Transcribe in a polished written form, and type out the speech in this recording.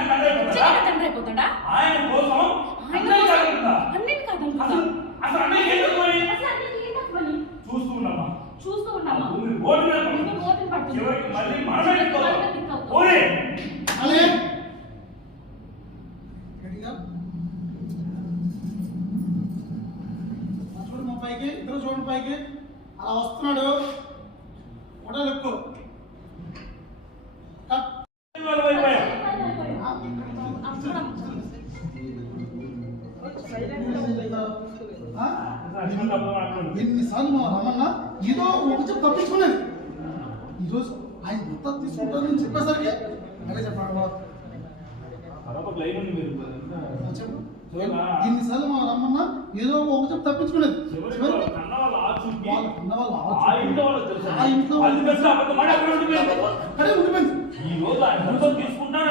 తండ్రి అయిపోతాడా? ఆయన కోసం అన్నీ కాదంటా. అసలు అన్నీ ఎందుకు మరి? చూస్తూ ఉన్నామా? చివరికి మళ్ళీ మనమే ఓరే అలే రెడీగా చూడు మా పైకి ఇద్దరు చూడండి పైకి అలా వస్తున్నాడు ఫోటోలు ఎక్కువ ఎన్నిసార్లు మా రమణ ఏదో ఒక చెప్పు తప్పించుకునేది ఈరోజు ఆయన మొత్తం తీసుకుంటారని చెప్పేసరికి అలా చెప్పండి చెప్పు ఎన్నిసార్లు మా రమణ ఏదో ఒక చెప్పు తప్పించుకునేది ఈ రోజు ఆయన తీసుకుంటాను